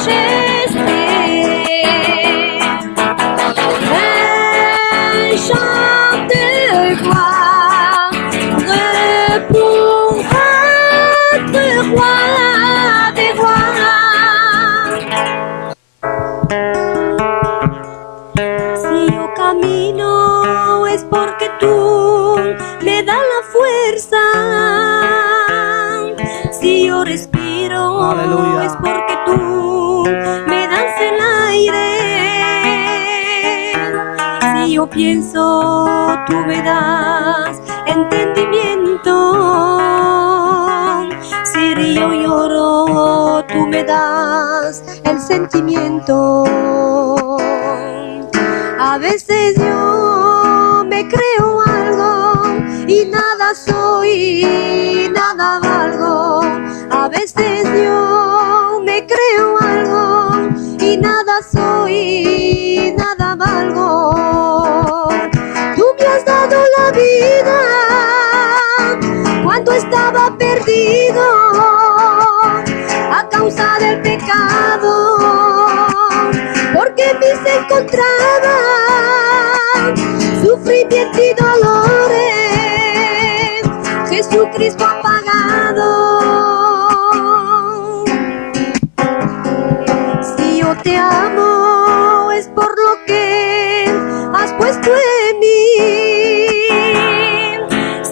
majesté. Un chant de gloire pour notre roi des rois. Si yo camino es porque tú me das la fuerza. Si yo respiro Aleluya. es porque tú me das el aire. Si yo pienso, tú me das entendimiento. Si río lloro, tú me das el sentimiento. A veces yo me creo algo y nada soy, nada valgo. A veces yo me creo algo y nada soy, nada valgo. Tú me has dado la vida cuando estaba perdido a causa del pecado, porque me se encontraba sufrimiento y dolores. Jesucristo ha pagado. Si yo te amo es por lo que has puesto en mí.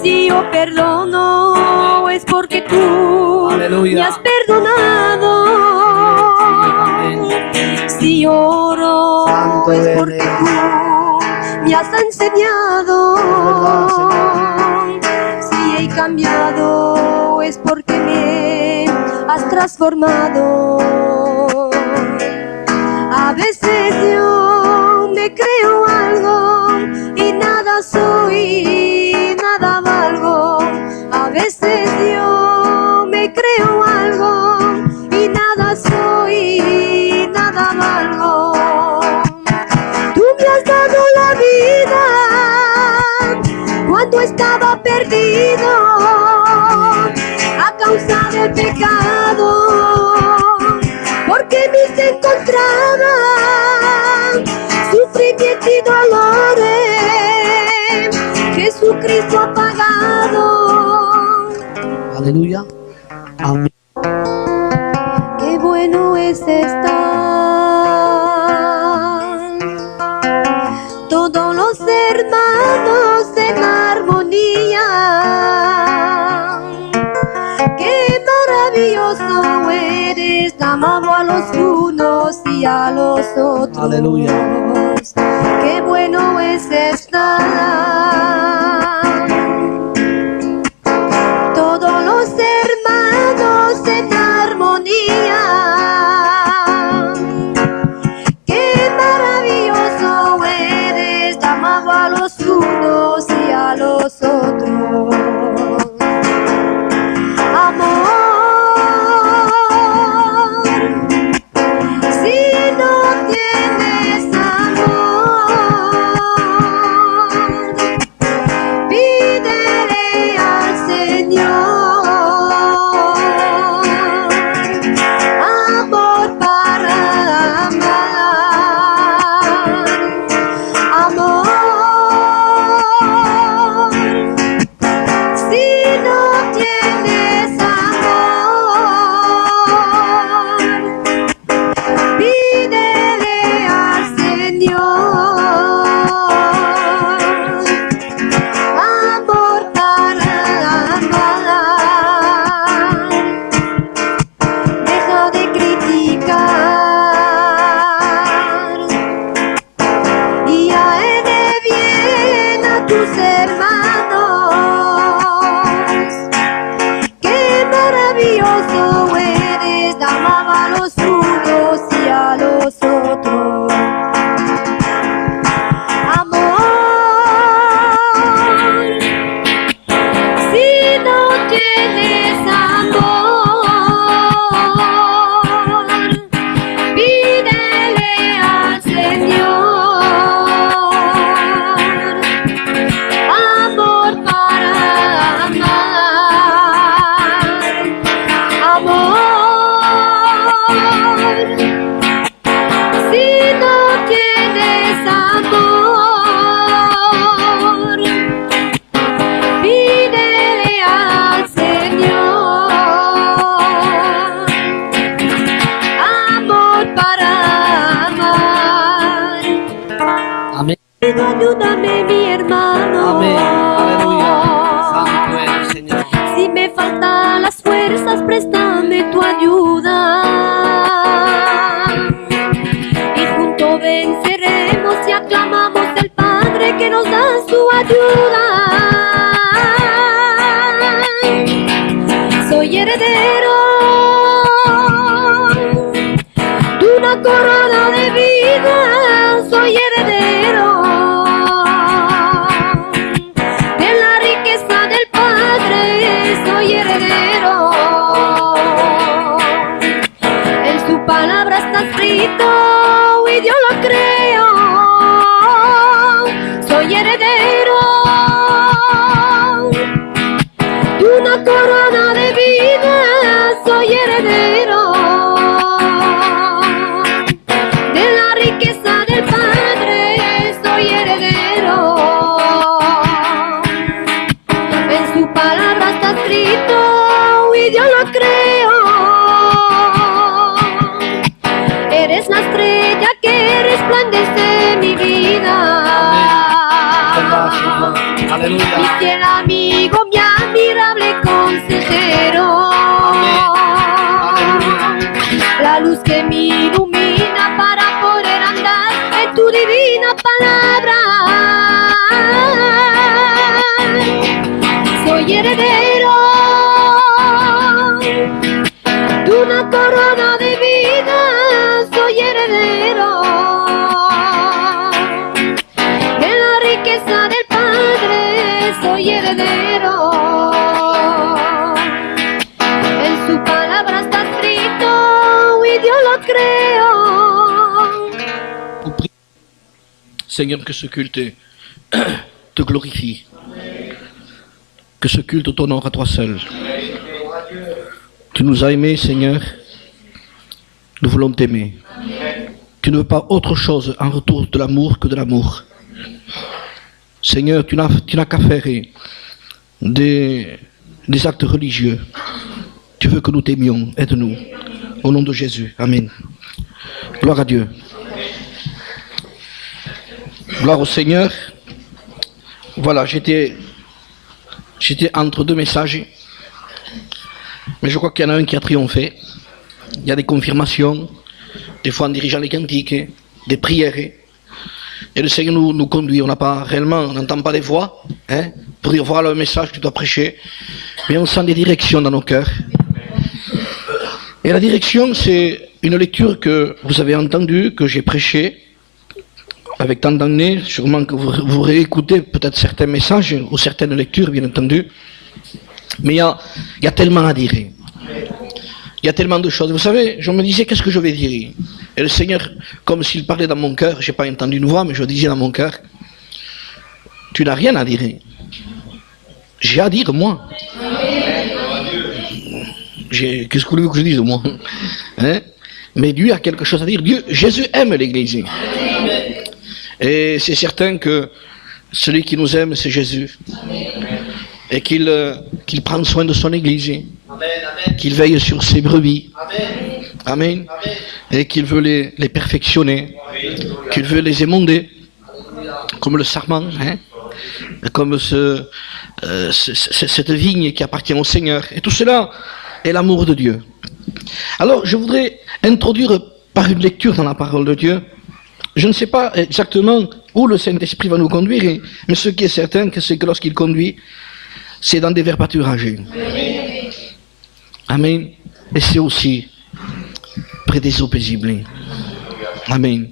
Si yo perdono es porque tú Aleluya. me has perdonado. Si lloro Santo es eres. porque tú me has enseñado. Si he cambiado es porque me has transformado. A veces yo me creo algo y nada soy, nada valgo. A veces yo me creo algo y nada soy, nada valgo. Tú me has dado la vida cuando estaba perdido a causa del pecado, porque me se encontraba sufrimiento y dolores. Jesucristo ha pagado. Aleluya. Amén. Qué bueno es estar todos los hermanos en armonía. Qué maravilloso eres, amando a los unos y a los otros. Aleluya. Qué bueno es estar todos los hermanos en armonía. Qué maravilloso eres, amando a los unos y a los otros. Amor, si no tienes amor, pídele al Señor amor para amar. Amor, si no tienes amor, pídele al Señor amor para amar. Deja de criticar y aene bien a tus hermanos. Qué maravilloso eres, amaba a los unos y a los otros. Amor, si no tienes amor, pídele al Señor amor para amar. Amor, pido ayúdame, mi hermano. Amén. Aleluya. Santo eres, Señor. Si me faltan las fuerzas, préstame tu ayuda. Y juntos venceremos y aclamamos al Padre que nos da su ayuda. Soy heredero de una corona de vida. Soy heredero de la riqueza del Padre. Soy heredero. En su palabra está escrito y yo lo creo. Soy heredero de una corona de vida. Soy heredero de la riqueza del Padre. Soy heredero. En su palabra está escrito y yo lo creo. Eres la estrella que resplandece mi vida. Aleluya. Mi fiel amigo, mi admirable consejero. La luz que me ilumina para poder andar en tu divina palabra. Soy heredero de una corona de vida. Soy heredero de la riqueza del Padre. Soy heredero. En su palabra está escrito y yo lo creo. Vous priez. Seigneur, que ce culte te glorifie. Que ce culte t'honore à toi seul. Tu nous as aimés, Seigneur. Nous voulons t'aimer. Tu ne veux pas autre chose en retour de l'amour que de l'amour. Seigneur, tu n'as qu'à faire des actes religieux. Tu veux que nous t'aimions. Aide-nous. Au nom de Jésus. Amen. Gloire à Dieu. Gloire au Seigneur. Voilà, j'étais entre deux messages. Mais je crois qu'il y en a un qui a triomphé. Il y a des confirmations, des fois en dirigeant les cantiques, des prières. Et le Seigneur nous conduit. On n'entend pas des voix pour dire voilà le message que tu dois prêcher. Mais on sent des directions dans nos cœurs. Et la direction, c'est une lecture que vous avez entendue, que j'ai prêchée avec tant d'années. Sûrement que vous réécoutez peut-être certains messages ou certaines lectures, bien entendu. Mais il y a tellement à dire. Il y a tellement de choses. Vous savez, je me disais, qu'est-ce que je vais dire? Et le Seigneur, comme s'il parlait dans mon cœur, je n'ai pas entendu une voix, mais je disais dans mon cœur, tu n'as rien à dire. J'ai à dire, moi. Qu'est-ce que vous voulez que je dise, moi? Mais Dieu a quelque chose à dire. Jésus aime l'Église. Et c'est certain que celui qui nous aime, c'est Jésus. Et qu'il prend soin de son Église. Qu'il veille sur ses brebis. Amen. Et qu'il veut les perfectionner. Qu'il veut les émonder. Comme le sarment. Comme cette vigne qui appartient au Seigneur. Et tout cela est l'amour de Dieu. Alors, je voudrais introduire par une lecture dans la parole de Dieu. Je ne sais pas exactement où le Saint-Esprit va nous conduire, mais ce qui est certain, c'est que lorsqu'il conduit, c'est dans des vers pâturages. Amen. Et c'est aussi près des eaux paisibles. Amen.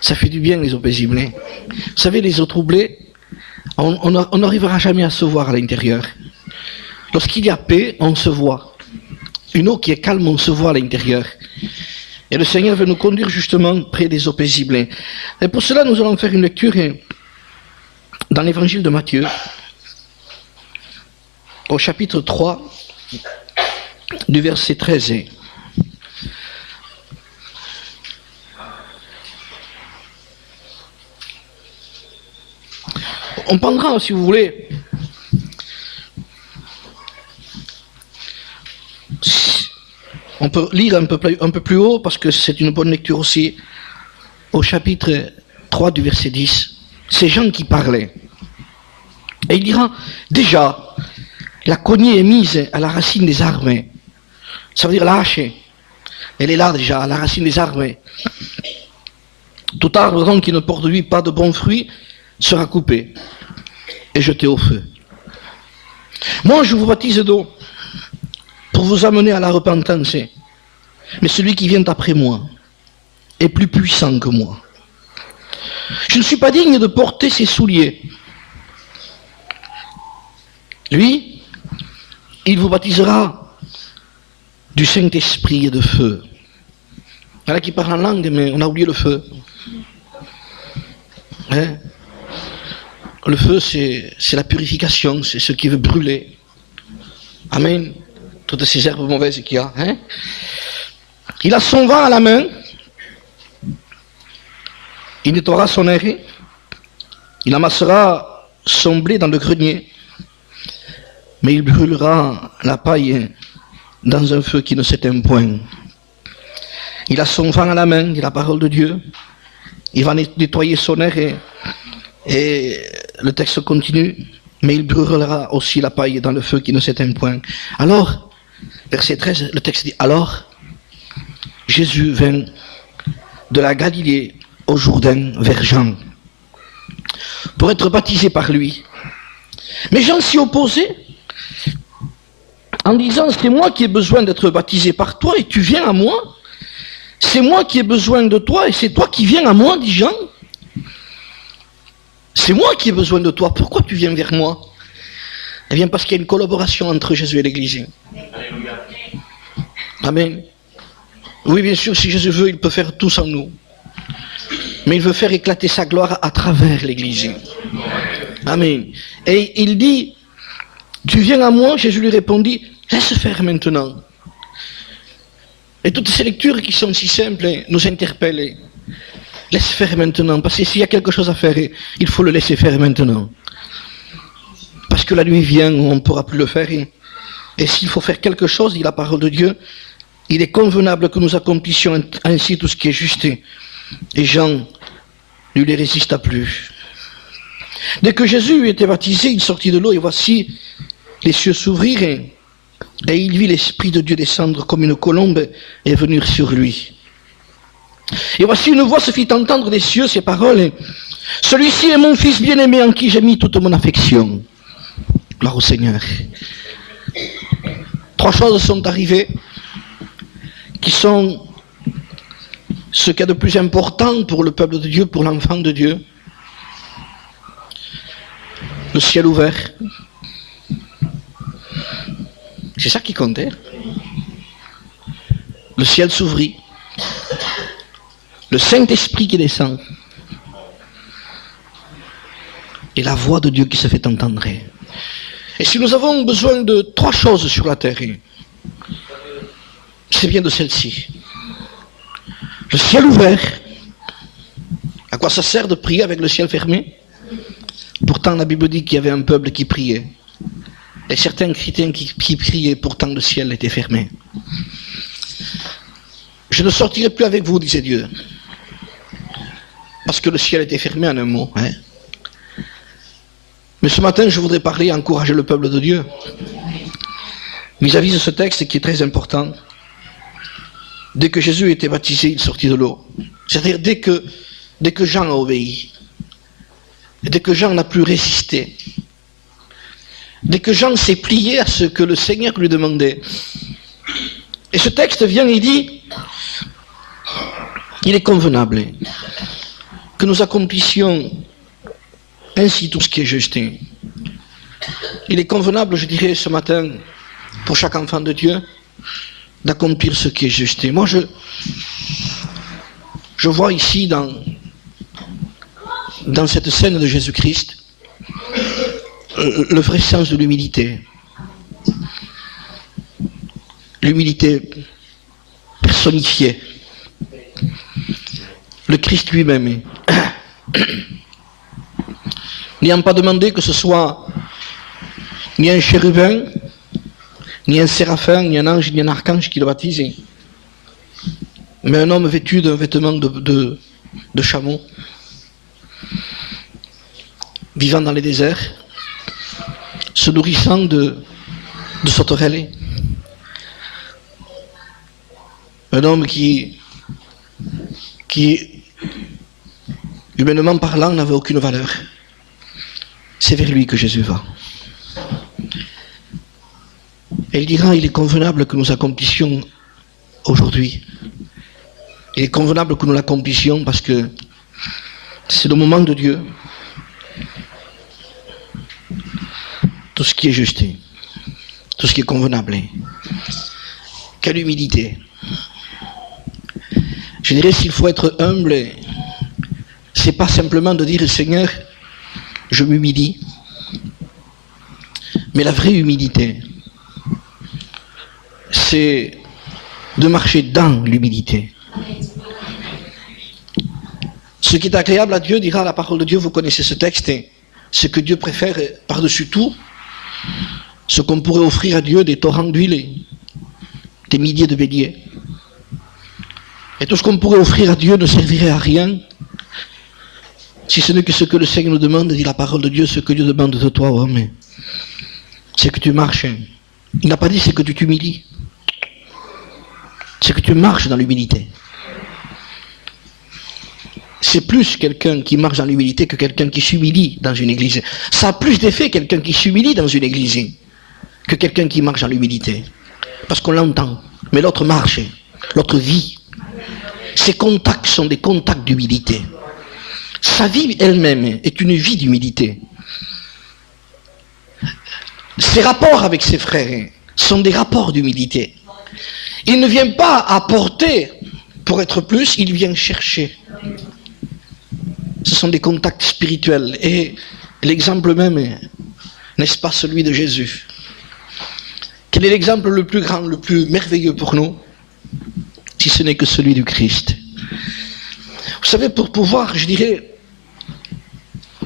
Ça fait du bien, les eaux paisibles. Vous savez, les eaux troublées, on n'arrivera jamais à se voir à l'intérieur. Lorsqu'il y a paix, on se voit. Une eau qui est calme, on se voit à l'intérieur. Et le Seigneur veut nous conduire justement près des eaux paisibles. Et pour cela, nous allons faire une lecture dans l'évangile de Matthieu, au chapitre 3, du verset 13. On prendra, si vous voulez, on peut lire un peu plus haut, parce que c'est une bonne lecture aussi, au chapitre 3 du verset 10. ces gens qui parlaient. Et il dira, déjà, la cognée est mise à la racine des arbres. Ça veut dire la hache. Elle est là déjà, à la racine des arbres. Tout arbre donc qui ne porte lui pas de bons fruits sera coupé et jeté au feu. Moi je vous baptise d'eau pour vous amener à la repentance. Mais celui qui vient après moi est plus puissant que moi. Je ne suis pas digne de porter ses souliers. Lui, il vous baptisera du Saint-Esprit et de feu. Il y en a qui parlent en langue, mais on a oublié le feu. Hein? Le feu, c'est la purification, c'est ce qui veut brûler. Amen. Toutes ces herbes mauvaises qu'il y a. Hein? Il a son vent à la main. Il nettoiera son air. Il amassera son blé dans le grenier. Mais il brûlera la paille dans un feu qui ne s'éteint point. Il a son vent à la main, il a la parole de Dieu. Il va nettoyer son air et le texte continue. Mais il brûlera aussi la paille dans le feu qui ne s'éteint point. Alors, verset 13, le texte dit, alors, Jésus vint de la Galilée au Jourdain vers Jean pour être baptisé par lui. Mais Jean s'y opposait en disant, c'est moi qui ai besoin d'être baptisé par toi et tu viens à moi. C'est moi qui ai besoin de toi et c'est toi qui viens à moi, dit Jean. C'est moi qui ai besoin de toi, pourquoi tu viens vers moi? Eh bien parce qu'il y a une collaboration entre Jésus et l'Église. Amen. Oui, bien sûr, si Jésus veut, il peut faire tout sans nous. Mais il veut faire éclater sa gloire à travers l'Église. Amen. Et il dit, tu viens à moi, Jésus lui répondit, laisse faire maintenant. Et toutes ces lectures qui sont si simples nous interpellent. Laisse faire maintenant, parce que s'il y a quelque chose à faire, il faut le laisser faire maintenant. Parce que la nuit vient où on ne pourra plus le faire. Et s'il faut faire quelque chose, dit la parole de Dieu, il est convenable que nous accomplissions ainsi tout ce qui est juste. Et Jean ne lui résista plus. Dès que Jésus eut été baptisé, il sortit de l'eau et voici les cieux s'ouvrirent et il vit l'Esprit de Dieu descendre comme une colombe et venir sur lui. Et voici une voix se fit entendre des cieux ces paroles. Celui-ci est mon fils bien-aimé en qui j'ai mis toute mon affection. Gloire au Seigneur. Trois choses sont arrivées qui sont ce qu'il y a de plus important pour le peuple de Dieu, pour l'enfant de Dieu. Le ciel ouvert. C'est ça qui comptait. Le ciel s'ouvrit. Le Saint-Esprit qui descend. Et la voix de Dieu qui se fait entendre. Et si nous avons besoin de trois choses sur la terre, c'est bien de celle-ci. Le ciel ouvert. À quoi ça sert de prier avec le ciel fermé? Pourtant la Bible dit qu'il y avait un peuple qui priait. Et certains chrétiens qui priaient, pourtant le ciel était fermé. Je ne sortirai plus avec vous, disait Dieu. Parce que le ciel était fermé en un mot. Hein. Mais ce matin, je voudrais parler et encourager le peuple de Dieu. Vis-à-vis de ce texte qui est très important. Dès que Jésus était baptisé, il sortit de l'eau. C'est-à-dire dès que Jean a obéi. Dès que Jean n'a plus résisté. Dès que Jean s'est plié à ce que le Seigneur lui demandait. Et ce texte vient et dit, il est convenable que nous accomplissions ainsi tout ce qui est juste. Il est convenable, je dirais, ce matin, pour chaque enfant de Dieu, d'accomplir ce qui est juste. Moi, je vois ici, dans cette scène de Jésus-Christ, le vrai sens de l'humilité. L'humilité personnifiée. Le Christ lui-même. N'ayant pas demandé que ce soit ni un chérubin, ni un séraphin, ni un ange, ni un archange qui le baptise, mais un homme vêtu d'un vêtement de chameau. vivant dans les déserts, se nourrissant de sauterelles. Un homme qui, humainement parlant, n'avait aucune valeur. C'est vers lui que Jésus va. Et il dira, il est convenable que nous accomplissions aujourd'hui. Il est convenable que nous l'accomplissions parce que c'est le moment de Dieu. Tout ce qui est juste, tout ce qui est convenable. Quelle humilité. Je dirais, s'il faut être humble, c'est pas simplement de dire, Seigneur, je m'humilie. Mais la vraie humilité, c'est de marcher dans l'humilité. Ce qui est agréable à Dieu, dira la parole de Dieu, vous connaissez ce texte, ce que Dieu préfère par-dessus tout, ce qu'on pourrait offrir à Dieu, des torrents d'huile, des milliers de béliers. Et tout ce qu'on pourrait offrir à Dieu ne servirait à rien, si ce n'est que ce que le Seigneur nous demande, dit la parole de Dieu, ce que Dieu demande de toi, homme, c'est que tu marches. Il n'a pas dit c'est que tu t'humilies. C'est que tu marches dans l'humilité. C'est plus quelqu'un qui marche dans l'humilité que quelqu'un qui s'humilie dans une église. Ça a plus d'effet quelqu'un qui s'humilie dans une église que quelqu'un qui marche dans l'humilité. Parce qu'on l'entend. Mais l'autre marche, l'autre vit. Ses contacts sont des contacts d'humilité. Sa vie elle-même est une vie d'humilité. Ses rapports avec ses frères sont des rapports d'humilité. Il ne vient pas apporter pour être plus, il vient chercher. Ce sont des contacts spirituels. Et l'exemple même, n'est-ce pas celui de Jésus? Quel est l'exemple le plus grand, le plus merveilleux pour nous, si ce n'est que celui du Christ? Vous savez, pour pouvoir, je dirais,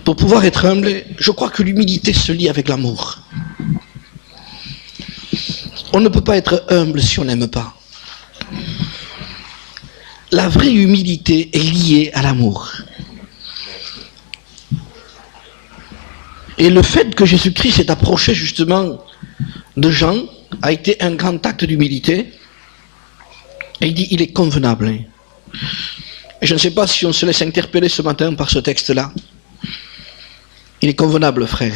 pour pouvoir être humble, je crois que l'humilité se lie avec l'amour. On ne peut pas être humble si on n'aime pas. La vraie humilité est liée à l'amour. Et le fait que Jésus-Christ s'est approché justement de Jean a été un grand acte d'humilité. Et il dit, il est convenable. Et je ne sais pas si on se laisse interpeller ce matin par ce texte-là. Il est convenable, frère,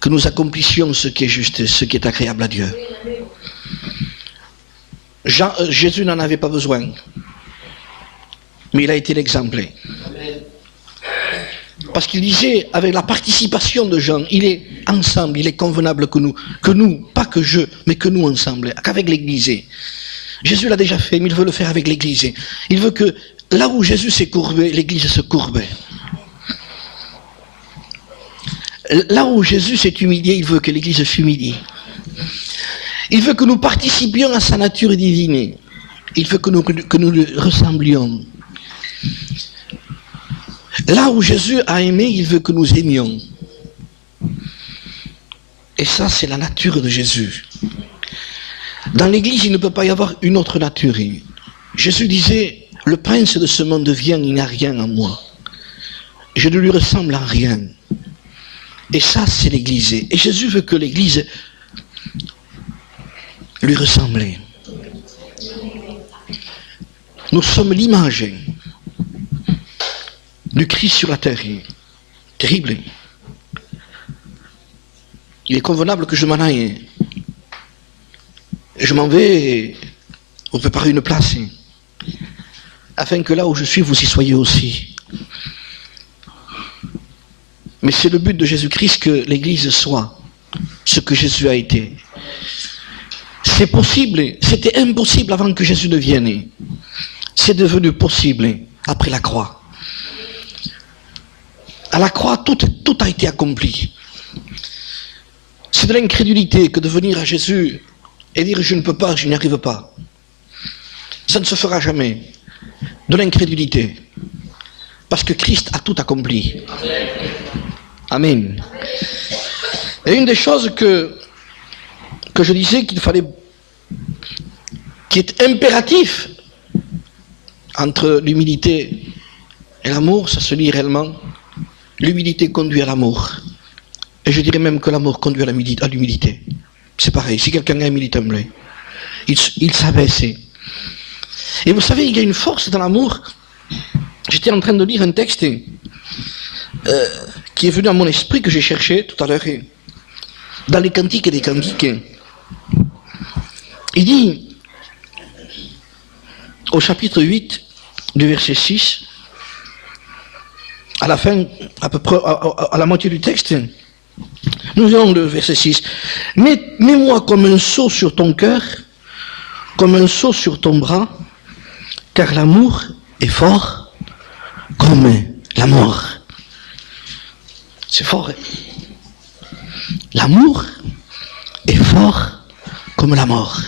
que nous accomplissions ce qui est juste, ce qui est agréable à Dieu. Jésus n'en avait pas besoin, mais il a été l'exemple. Parce qu'il disait, avec la participation de Jean, il est ensemble, il est convenable que nous, pas que je, mais que nous ensemble, qu'avec l'Église. Jésus l'a déjà fait, mais il veut le faire avec l'Église. Il veut que là où Jésus s'est courbé, l'Église se courbe. Là où Jésus s'est humilié, il veut que l'Église s'humilie. Il veut que nous participions à sa nature divine. Il veut que nous lui ressemblions. Là où Jésus a aimé, il veut que nous aimions. Et ça, c'est la nature de Jésus. Dans l'Église, il ne peut pas y avoir une autre nature. Jésus disait, le prince de ce monde vient, il n'a rien en moi. Je ne lui ressemble en rien. Et ça, c'est l'Église. Et Jésus veut que l'Église lui ressemble. Nous sommes l'image du Christ sur la terre. Terrible. Il est convenable que je m'en aille. Je m'en vais vous préparer une place, afin que là où je suis, vous y soyez aussi. Mais c'est le but de Jésus-Christ que l'Église soit ce que Jésus a été. C'est possible, c'était impossible avant que Jésus ne vienne. C'est devenu possible après la croix. À la croix, tout a été accompli. C'est de l'incrédulité que de venir à Jésus et dire je ne peux pas, je n'y arrive pas. Ça ne se fera jamais. De l'incrédulité. Parce que Christ a tout accompli. Amen. Et une des choses que je disais qui est impératif entre l'humilité Et l'amour, ça se lit réellement. L'humilité conduit à l'amour. Et je dirais même que l'amour conduit à l'humilité. C'est pareil, si quelqu'un a humilité, il s'abaisse. Et vous savez, il y a une force dans l'amour. J'étais en train de lire un texte qui est venu à mon esprit, que j'ai cherché tout à l'heure, dans les Cantiques et des Cantiques. Il dit, au chapitre 8, du verset 6, à la fin, à peu près à la moitié du texte, nous avons le verset 6. Mets-moi comme un sceau sur ton cœur, comme un sceau sur ton bras, car l'amour est fort comme la mort. C'est fort, hein? L'amour est fort comme la mort.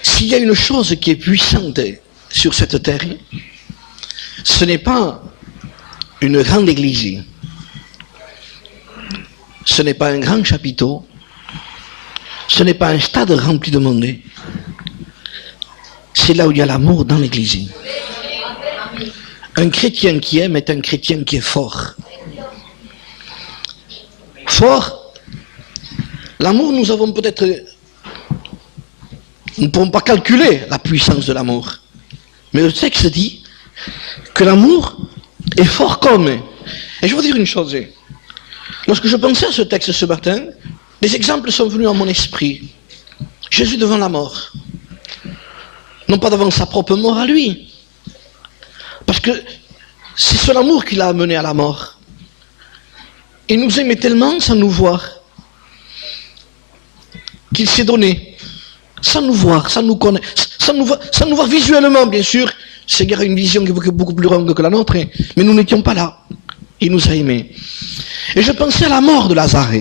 S'il y a une chose qui est puissante sur cette terre, ce n'est pas une grande église, ce n'est pas un grand chapiteau, ce n'est pas un stade rempli de monde. C'est là où il y a l'amour dans l'église. Un chrétien qui aime est un chrétien qui est fort. Fort, l'amour, nous avons peut-être... Nous ne pourrons pas calculer la puissance de l'amour. Mais le texte dit que l'amour est fort comme. Et je vais vous dire une chose. Lorsque je pensais à ce texte ce matin, des exemples sont venus à mon esprit. Jésus devant la mort. Non pas devant sa propre mort à lui. Parce que c'est son amour qui l'a amené à la mort. Il nous aimait tellement sans nous voir qu'il s'est donné, sans nous voir, sans nous connaître, sans nous voir visuellement, bien sûr. Seigneur a une vision qui est beaucoup plus longue que la nôtre, mais nous n'étions pas là. Il nous a aimés. Et je pensais à la mort de Lazare.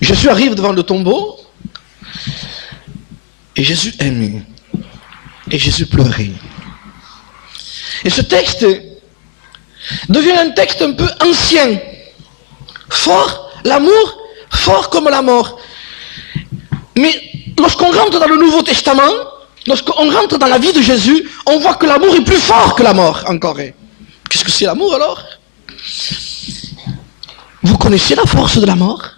Jésus arrive devant le tombeau, et Jésus aimait, et Jésus pleurait. Et ce texte devient un texte un peu ancien. Fort, l'amour, fort comme la mort. Mais lorsqu'on rentre dans le Nouveau Testament, lorsqu'on rentre dans la vie de Jésus, on voit que l'amour est plus fort que la mort encore. Qu'est-ce que c'est l'amour alors? Vous connaissez la force de la mort?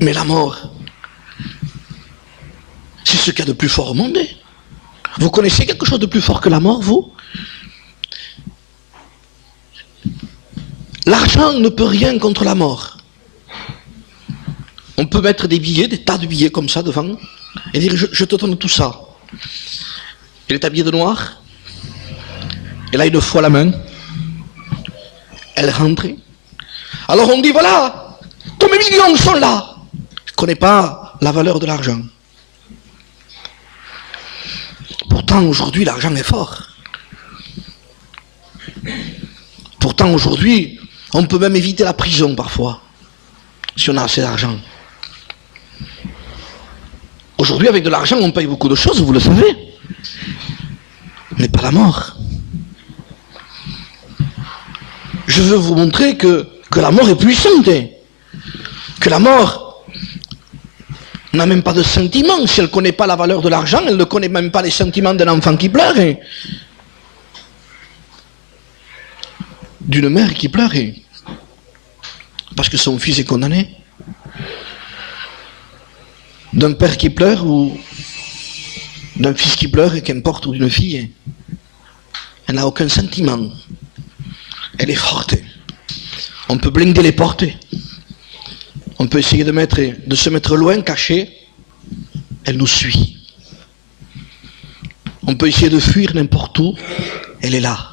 Mais la mort, c'est ce qu'il y a de plus fort au monde. Vous connaissez quelque chose de plus fort que la mort, vous? L'argent ne peut rien contre la mort. On peut mettre des billets, des tas de billets comme ça devant, et dire je te donne tout ça. Elle est habillée de noir, elle a une foi à la main, elle rentre. Alors on dit voilà, tous mes millions sont là. Je ne connais pas la valeur de l'argent. Pourtant aujourd'hui l'argent est fort. Pourtant aujourd'hui on peut même éviter la prison parfois, si on a assez d'argent. Aujourd'hui avec de l'argent on paye beaucoup de choses, vous le savez. Mais pas la mort. Je veux vous montrer que la mort est puissante. Que la mort n'a même pas de sentiments. Si elle ne connaît pas la valeur de l'argent, elle ne connaît même pas les sentiments d'un enfant qui pleure. D'une mère qui pleure. Parce que son fils est condamné. D'un père qui pleure ou d'un fils qui pleure, qu'importe, ou d'une fille. Elle n'a aucun sentiment. Elle est forte. On peut blinder les portes. On peut essayer de se mettre loin, caché. Elle nous suit. On peut essayer de fuir n'importe où. Elle est là.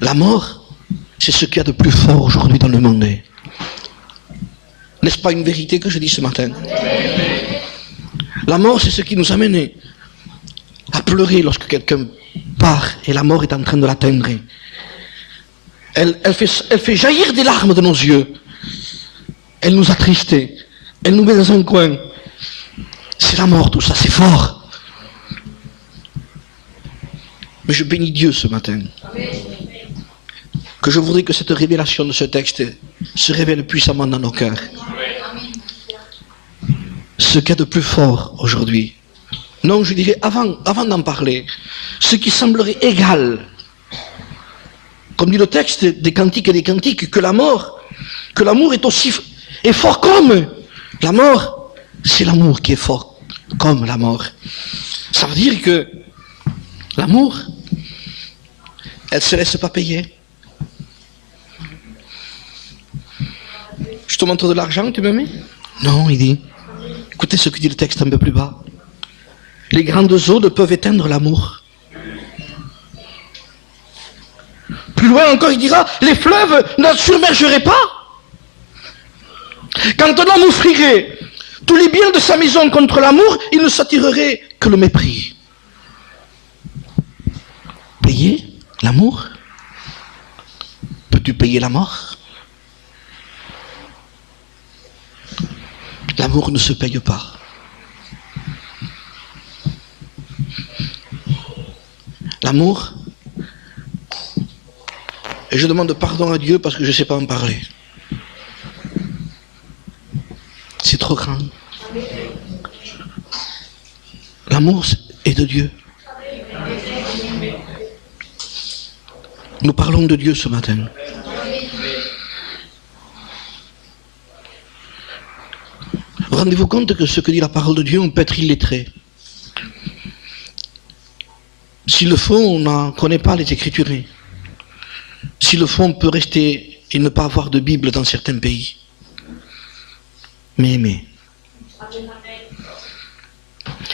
La mort, c'est ce qu'il y a de plus fort aujourd'hui dans le monde. N'est-ce pas une vérité que je dis ce matin? La mort, c'est ce qui nous amène à pleurer lorsque quelqu'un part et la mort est en train de l'atteindre. Elle fait jaillir des larmes de nos yeux. Elle nous attriste. Elle nous met dans un coin. C'est la mort, tout ça, c'est fort. Mais je bénis Dieu ce matin. Que je voudrais que cette révélation de ce texte se révèle puissamment dans nos cœurs. ce qu'il y a de plus fort aujourd'hui. Non, je dirais, avant d'en parler, ce qui semblerait égal, comme dit le texte des Cantiques et des Cantiques, que l'amour est fort comme la mort, c'est l'amour qui est fort comme la mort. Ça veut dire que l'amour, elle ne se laisse pas payer. Je te montre de l'argent, tu me mets? Non, il dit, écoutez ce que dit le texte un peu plus bas. Les grandes eaux ne peuvent éteindre l'amour. Plus loin encore, il dira, les fleuves ne submergeraient pas. Quand un homme offrirait tous les biens de sa maison contre l'amour, il ne s'attirerait que le mépris. Payer l'amour? Peux-tu payer la mort? L'amour ne se paye pas. L'amour, et je demande pardon à Dieu parce que je ne sais pas en parler. C'est trop grand. L'amour est de Dieu. Nous parlons de Dieu ce matin. Rendez-vous compte que ce que dit la parole de Dieu, on peut être illettré. S'il le faut, on ne connaît pas les Écritures. S'il le faut, on peut rester et ne pas avoir de Bible dans certains pays. Mais aimer.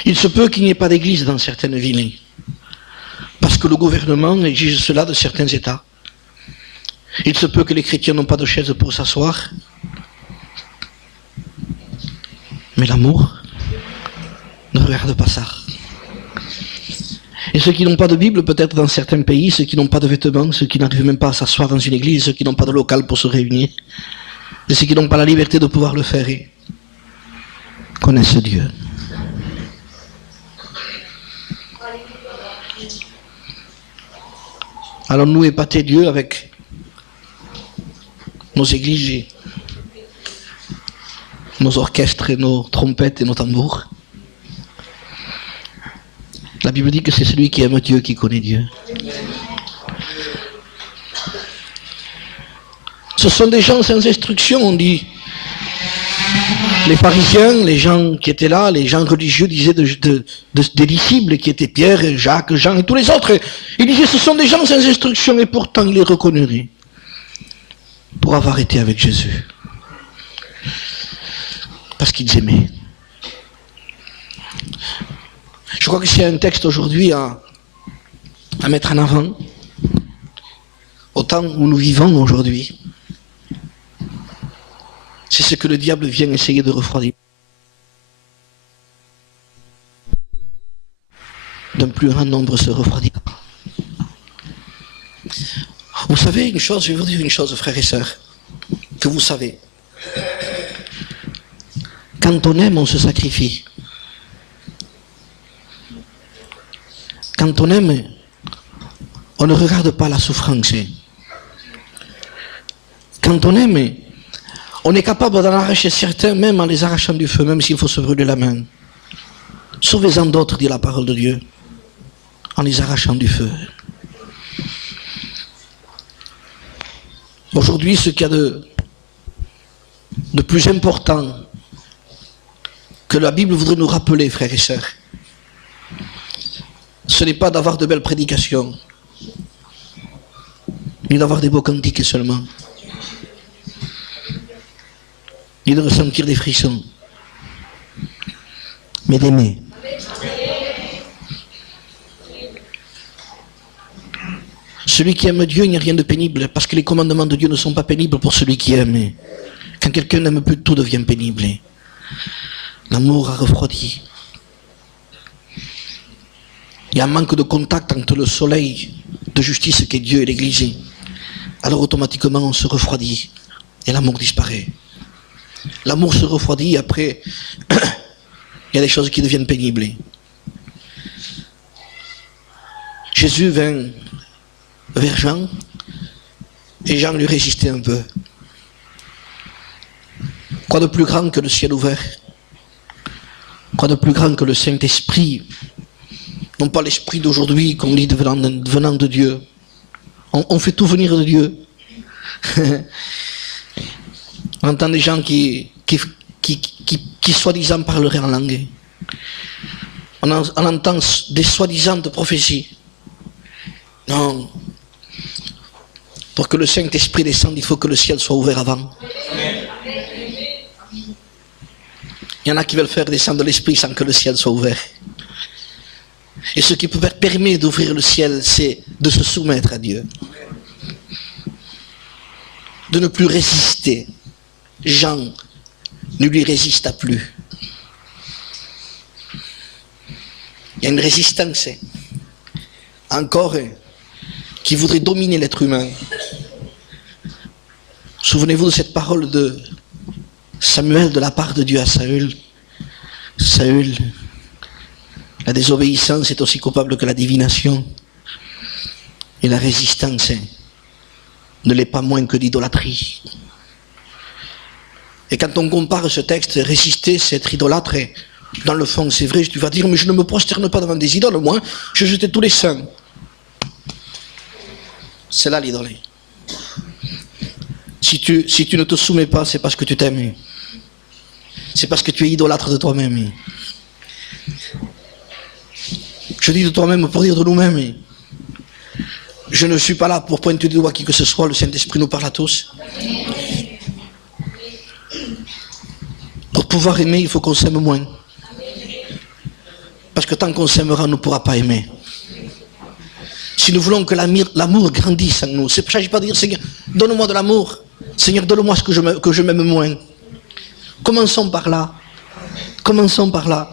Il se peut qu'il n'y ait pas d'église dans certaines villes. Parce que le gouvernement exige cela de certains États. Il se peut que les chrétiens n'ont pas de chaise pour s'asseoir. Mais l'amour ne regarde pas ça. Et ceux qui n'ont pas de Bible, peut-être dans certains pays, ceux qui n'ont pas de vêtements, ceux qui n'arrivent même pas à s'asseoir dans une église, ceux qui n'ont pas de local pour se réunir, et ceux qui n'ont pas la liberté de pouvoir le faire, connaissent Dieu. Allons-nous épater Dieu avec nos églises, et nos orchestres, et nos trompettes et nos tambours? La Bible dit que c'est celui qui aime Dieu qui connaît Dieu. Ce sont des gens sans instruction, on dit. Les pharisiens, les gens qui étaient là, les gens religieux disaient des disciples qui étaient Pierre, Jacques, Jean et tous les autres. Ils disaient ce sont des gens sans instruction et pourtant ils les reconnaîtraient pour avoir été avec Jésus. Parce qu'ils aimaient. Je crois que s'il y a un texte aujourd'hui à mettre en avant, au temps où nous vivons aujourd'hui, c'est ce que le diable vient essayer de refroidir. D'un plus grand nombre se refroidira. Vous savez une chose, je vais vous dire une chose, frères et sœurs, que vous savez. Quand on aime, on se sacrifie. Quand on aime, on ne regarde pas la souffrance. Quand on aime, on est capable d'en arracher certains, même en les arrachant du feu, même s'il faut se brûler la main. Sauvez-en d'autres, dit la parole de Dieu, en les arrachant du feu. Aujourd'hui, ce qu'il y a de plus important que la Bible voudrait nous rappeler, frères et sœurs, ce n'est pas d'avoir de belles prédications, ni d'avoir des beaux cantiques seulement, ni de ressentir des frissons, mais d'aimer. Celui qui aime Dieu, il n'y a rien de pénible, parce que les commandements de Dieu ne sont pas pénibles pour celui qui aime. Quand quelqu'un n'aime plus, tout devient pénible. L'amour a refroidi. Il y a un manque de contact entre le soleil de justice qu'est Dieu et l'Église. Alors automatiquement on se refroidit et l'amour disparaît. L'amour se refroidit et après il y a des choses qui deviennent pénibles. Jésus vint vers Jean et Jean lui résistait un peu. Quoi de plus grand que le ciel ouvert? Quoi de plus grand que le Saint-Esprit? Non pas l'Esprit d'aujourd'hui qu'on dit venant de Dieu. On fait tout venir de Dieu. On entend des gens qui soi-disant parleraient en langue. On entend des soi-disant prophéties. Non. Pour que le Saint-Esprit descende, il faut que le ciel soit ouvert avant. Il y en a qui veulent faire descendre l'Esprit sans que le ciel soit ouvert. Et ce qui permet d'ouvrir le ciel, c'est de se soumettre à Dieu. De ne plus résister. Jean ne lui résista plus. Il y a une résistance encore qui voudrait dominer l'être humain. Souvenez-vous de cette parole de Samuel de la part de Dieu à Saül. Saül, la désobéissance est aussi coupable que la divination. Et la résistance ne l'est pas moins que l'idolâtrie. Et quand on compare ce texte, résister, c'est être idolâtre. Et dans le fond, c'est vrai, tu vas dire, mais je ne me prosterne pas devant des idoles, moi, je jetais tous les saints. C'est là l'idole. Si tu ne te soumets pas, c'est parce que tu t'aimes. C'est parce que tu es idolâtre de toi-même. Je dis de toi-même pour dire de nous-mêmes. Je ne suis pas là pour pointer du doigt qui que ce soit, le Saint-Esprit nous parle à tous. Pour pouvoir aimer, il faut qu'on s'aime moins. Parce que tant qu'on s'aimera, on ne pourra pas aimer. Si nous voulons que l'amour grandisse en nous, il ne s'agit pas de dire, Seigneur, donne-moi de l'amour. Seigneur, donne-moi ce que je m'aime moins. Commençons par là. Commençons par là.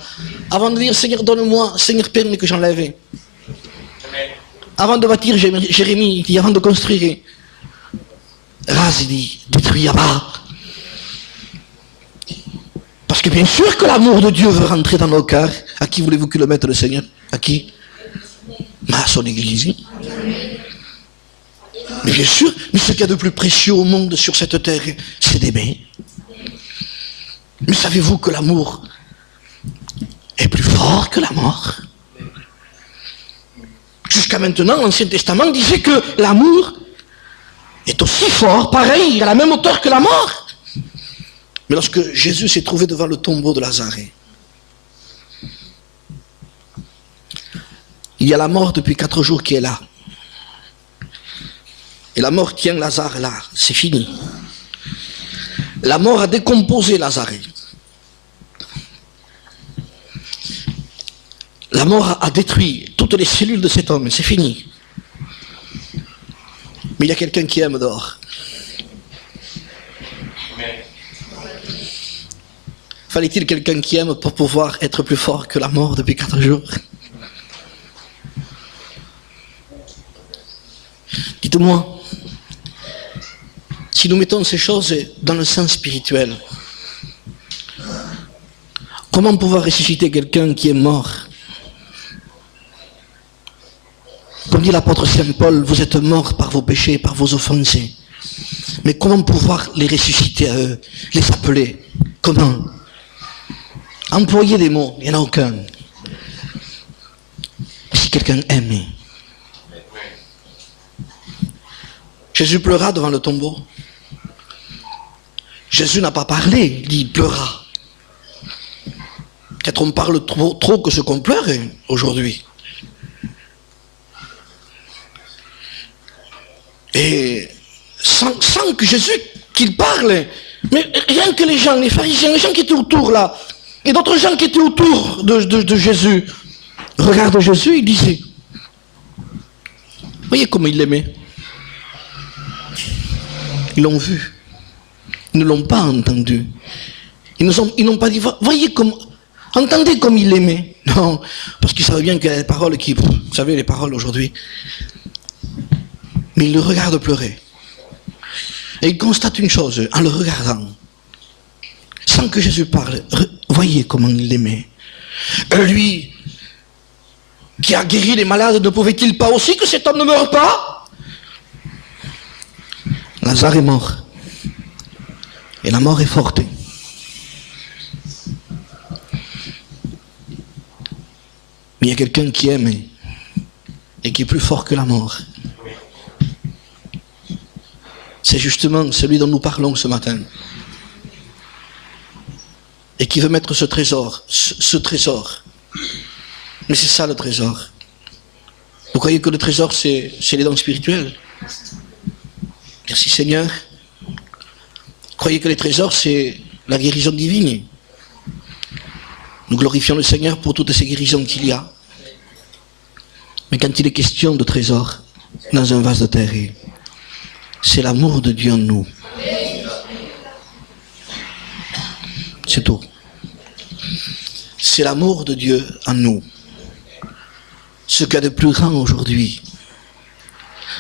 Avant de dire, Seigneur, donne-moi, Seigneur, permets que j'enlève. Avant de bâtir, Jérémie, il dit, avant de construire, rase, il dit, détruis, abat. Parce que bien sûr que l'amour de Dieu veut rentrer dans nos cœurs. À qui voulez-vous qu'il le mette, le Seigneur? À qui? À son Église. Mais bien sûr, mais ce qu'il y a de plus précieux au monde sur cette terre, c'est d'aimer. Mais savez-vous que l'amour est plus fort que la mort? Jusqu'à maintenant, l'Ancien Testament disait que l'amour est aussi fort, pareil, à la même hauteur que la mort. Mais lorsque Jésus s'est trouvé devant le tombeau de Lazare, il y a la mort depuis 4 jours qui est là. Et la mort tient Lazare là, c'est fini. La mort a décomposé Lazare. La mort a détruit toutes les cellules de cet homme, c'est fini. Mais il y a quelqu'un qui aime dehors. Fallait-il quelqu'un qui aime pour pouvoir être plus fort que la mort depuis 4 jours? Dites-moi, si nous mettons ces choses dans le sens spirituel, comment pouvoir ressusciter quelqu'un qui est mort? Comme dit l'apôtre Saint Paul, vous êtes morts par vos péchés, par vos offenses. Mais comment pouvoir les ressusciter à eux, les appeler? Comment? Employer des mots, il n'y en a aucun. Si quelqu'un aime. Jésus pleura devant le tombeau. Jésus n'a pas parlé, il dit il pleura. Peut-être on parle trop que ce qu'on pleure aujourd'hui. Et sans que Jésus qu'il parle, mais rien que les gens, les pharisiens, les gens qui étaient autour là, et d'autres gens qui étaient autour de Jésus, regardent Jésus, ils disaient, voyez comment il l'aimait. Ils l'ont vu. Ils ne l'ont pas entendu. Ils n'ont pas dit, voyez comment, entendez comme il l'aimait. Non, parce qu'ils savaient bien qu'il y a des paroles qui, vous savez, les paroles aujourd'hui. Mais ils le regardent pleurer. Et ils constatent une chose, en le regardant, sans que Jésus parle, voyez comment il l'aimait. Lui, qui a guéri les malades, ne pouvait-il pas aussi que cet homme ne meure pas? Lazare est mort. Et la mort est forte. il y a quelqu'un qui aime et qui est plus fort que la mort. C'est justement celui dont nous parlons ce matin. Et qui veut mettre ce trésor, Mais c'est ça le trésor. Vous croyez que le trésor c'est les dons spirituels? Merci Seigneur. Vous croyez que les trésors c'est la guérison divine? Nous glorifions le Seigneur pour toutes ces guérisons qu'il y a. Mais quand il est question de trésor dans un vase de terre, c'est l'amour de Dieu en nous. C'est tout. C'est l'amour de Dieu en nous. Ce qu'il y a de plus grand aujourd'hui.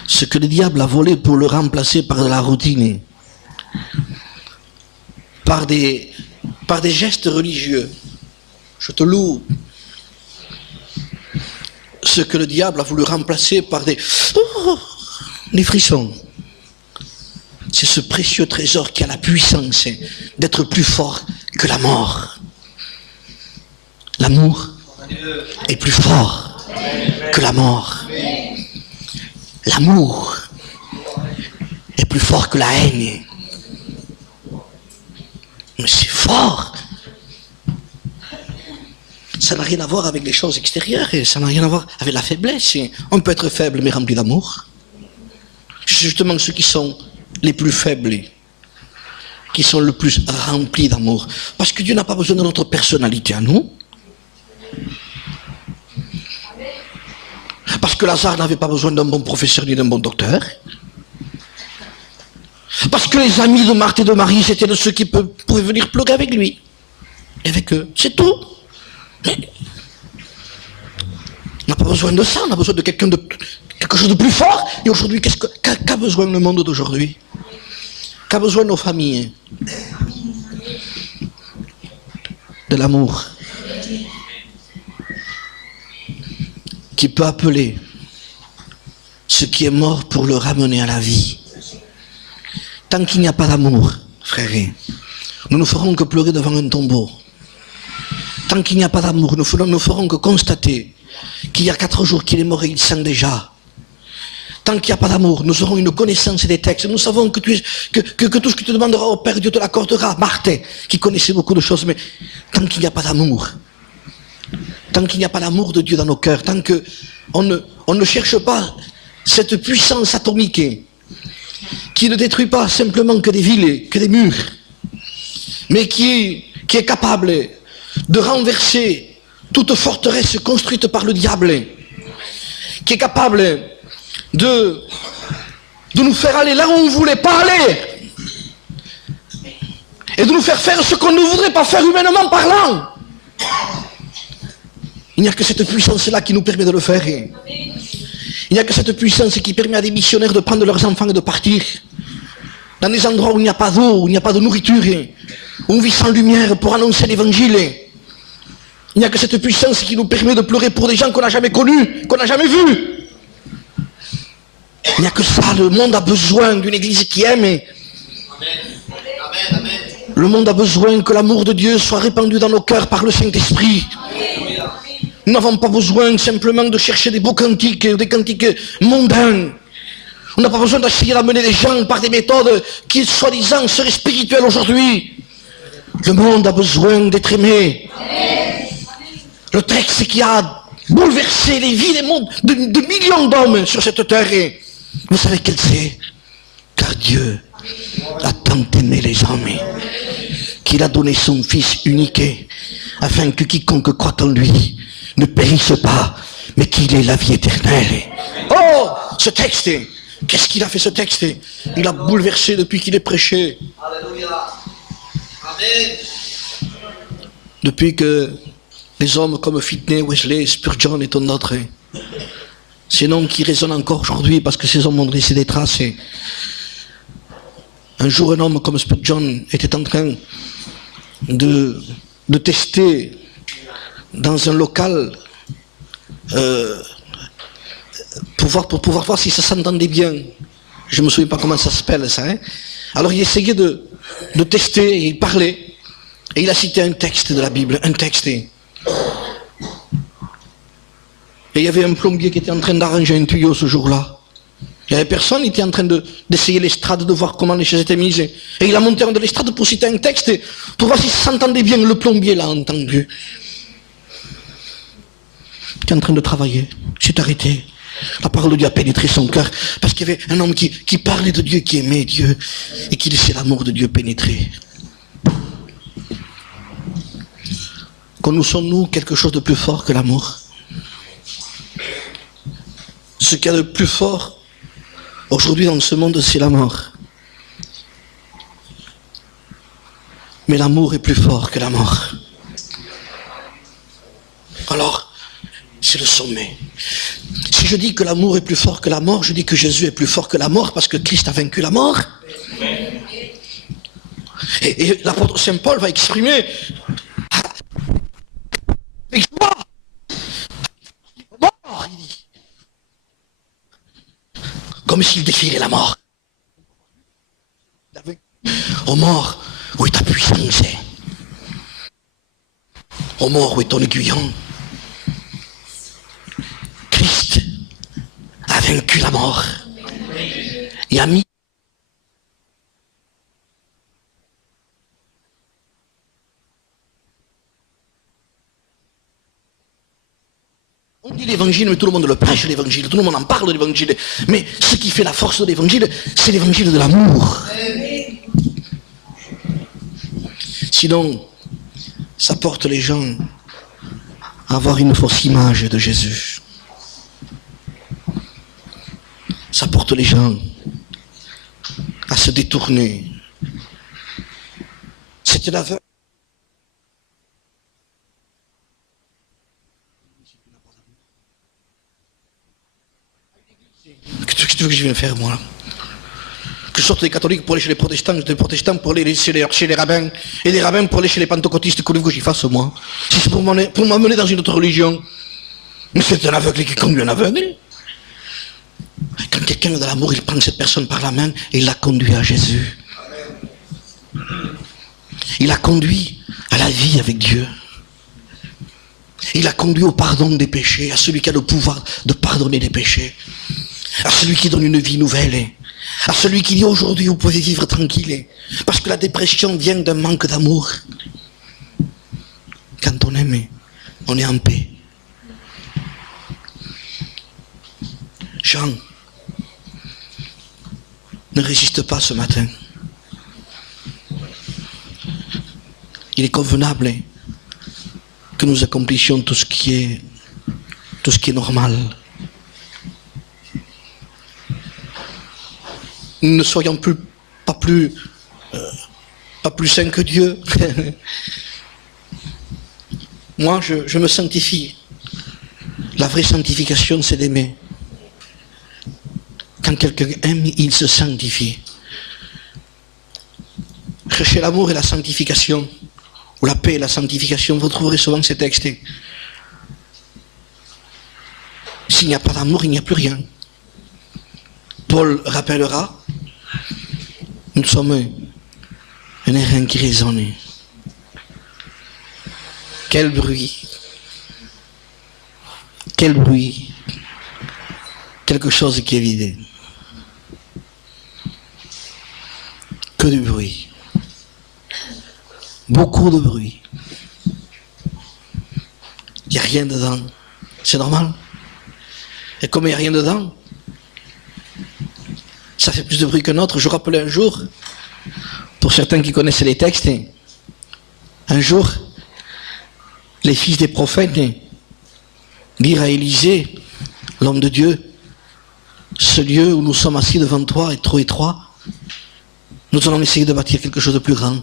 Ce que le diable a volé pour le remplacer par de la routine. Par des gestes religieux. Je te loue. Ce que le diable a voulu remplacer par des frissons. C'est ce précieux trésor qui a la puissance d'être plus fort que la mort. L'amour est plus fort que la mort. L'amour est plus fort que la haine. Mais c'est fort. Ça n'a rien à voir avec les choses extérieures, et ça n'a rien à voir avec la faiblesse. On peut être faible mais rempli d'amour. C'est justement ceux qui sont les plus faibles, qui sont le plus remplis d'amour. Parce que Dieu n'a pas besoin de notre personnalité à nous. Parce que Lazare n'avait pas besoin d'un bon professeur ni d'un bon docteur. Parce que les amis de Marthe et de Marie, c'était de ceux qui pouvaient venir pleurer avec lui. Et avec eux, c'est tout. Mais on n'a pas besoin de ça, on a besoin de quelque chose de plus fort. Et aujourd'hui, qu'a besoin le monde d'aujourd'hui? Qu'a besoin nos familles? De l'amour. Qui peut appeler ce qui est mort pour le ramener à la vie. Tant qu'il n'y a pas d'amour, frères, nous ne ferons que pleurer devant un tombeau. Tant qu'il n'y a pas d'amour, nous ne ferons que constater qu'il y a 4 jours qu'il est mort et il sent déjà. Tant qu'il n'y a pas d'amour, nous aurons une connaissance des textes. Nous savons que tout ce que tu demanderas au Père, Dieu te l'accordera. Marthe, qui connaissait beaucoup de choses, mais tant qu'il n'y a pas d'amour, tant qu'il n'y a pas l'amour de Dieu dans nos cœurs, tant qu'on ne cherche pas cette puissance atomique qui ne détruit pas simplement que des villes, que des murs, mais qui est capable de renverser toute forteresse construite par le diable, qui est capable de nous faire aller là où on ne voulait pas aller, et de nous faire faire ce qu'on ne voudrait pas faire humainement parlant. Il n'y a que cette puissance-là qui nous permet de le faire. Il n'y a que cette puissance qui permet à des missionnaires de prendre leurs enfants et de partir dans des endroits où il n'y a pas d'eau, où il n'y a pas de nourriture, où on vit sans lumière pour annoncer l'évangile. Il n'y a que cette puissance qui nous permet de pleurer pour des gens qu'on n'a jamais connus, qu'on n'a jamais vus. Il n'y a que ça, le monde a besoin d'une église qui aime. Le monde a besoin que l'amour de Dieu soit répandu dans nos cœurs par le Saint-Esprit. Nous n'avons pas besoin simplement de chercher des beaux cantiques, des cantiques mondains. On n'a pas besoin d'essayer d'amener les gens par des méthodes qui, soi-disant, seraient spirituelles aujourd'hui. Le monde a besoin d'être aimé. Le texte qui a bouleversé les vies de millions d'hommes sur cette terre. Vous savez quel c'est? Car Dieu a tant aimé les hommes qu'il a donné son Fils unique afin que quiconque croit en lui ne périsse pas, mais qu'il ait la vie éternelle. Oh, ce texte, qu'est-ce qu'il a fait ce texte? Il a bouleversé depuis qu'il est prêché. Alléluia. Amen. Depuis que les hommes comme Finney, Wesley, Spurgeon et tant d'autres, ces noms qui résonnent encore aujourd'hui parce que ces hommes ont laissé des traces. Un jour, un homme comme Spurgeon était en train de tester dans un local pour pouvoir voir si ça s'entendait bien. Je ne me souviens pas comment ça s'appelle ça. Alors il essayait de tester, et il parlait, et il a cité un texte de la Bible, un texte. Et il y avait un plombier qui était en train d'arranger un tuyau ce jour-là. Il y avait personne, il était en train d'essayer l'estrade, de voir comment les chaises étaient mises. Et il a monté en de l'estrade pour citer un texte, pour voir si ça s'entendait bien. Le plombier l'a entendu. Il était en train de travailler, il s'est arrêté. La parole de Dieu a pénétré son cœur, parce qu'il y avait un homme qui parlait de Dieu, qui aimait Dieu, et qui laissait l'amour de Dieu pénétrer. Connaissons-nous quelque chose de plus fort que l'amour? Ce qu'il y a de plus fort aujourd'hui dans ce monde, c'est la mort. Mais l'amour est plus fort que la mort. Alors, c'est le sommet. Si je dis que l'amour est plus fort que la mort, je dis que Jésus est plus fort que la mort parce que Christ a vaincu la mort. Et l'apôtre Saint Paul va exprimer avec joie. Mort, il dit. Comme s'il défiait la mort. Ô mort, où est ta puissance? Ô mort, où est ton aiguillon? Christ a vaincu la mort et a mis on dit l'évangile, mais tout le monde le prêche l'évangile, tout le monde en parle de l'évangile, mais ce qui fait la force de l'évangile, c'est l'évangile de l'amour. Sinon, ça porte les gens à avoir une fausse image de Jésus. Ça porte les gens à se détourner. C'est une aveugle. Qu'est-ce que tu veux que je vienne faire, moi? Que je sorte des catholiques pour aller chez les protestants, des protestants pour aller chez les rabbins, et des rabbins pour aller chez les pentecôtistes, que j'y fasse, moi? Si c'est pour m'amener dans une autre religion. Mais c'est un aveugle qui conduit un aveugle. Quand quelqu'un a de l'amour, il prend cette personne par la main et il la conduit à Jésus. Il la conduit à la vie avec Dieu. Il la conduit au pardon des péchés, à celui qui a le pouvoir de pardonner les péchés, à celui qui donne une vie nouvelle, à celui qui dit aujourd'hui vous pouvez vivre tranquille, parce que la dépression vient d'un manque d'amour. Quand on aime, on est en paix. Jean ne résiste pas ce matin. Il est convenable que nous accomplissions tout ce qui est normal. Nous ne soyons pas plus saints que Dieu. Moi, je me sanctifie. La vraie sanctification, c'est d'aimer. Quand quelqu'un aime, il se sanctifie. Cherchez l'amour et la sanctification, ou la paix et la sanctification, vous trouverez souvent ces textes. S'il n'y a pas d'amour, il n'y a plus rien. Paul rappellera, nous sommes un airain qui résonne. Quel bruit! Quel bruit! Quelque chose qui est vide. Que du bruit. Beaucoup de bruit. Il n'y a rien dedans. C'est normal. Et comme il n'y a rien dedans, ça fait plus de bruit qu'un autre. Je rappelais un jour, pour certains qui connaissent les textes, un jour, les fils des prophètes dirent à Élisée, l'homme de Dieu, ce lieu où nous sommes assis devant toi est trop étroit. Nous allons essayer de bâtir quelque chose de plus grand.